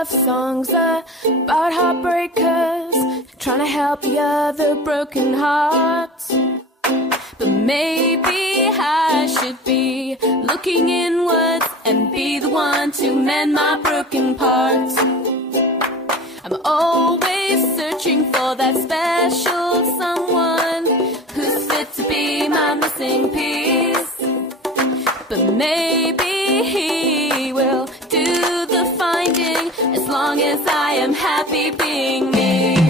love songs about heartbreakers, trying to help the other broken hearts. But maybe I should be looking inwards and be the one to mend my broken parts. I'm always searching for that special someone who's fit to be my missing piece. But maybe he will do the finding as long as I am happy being me.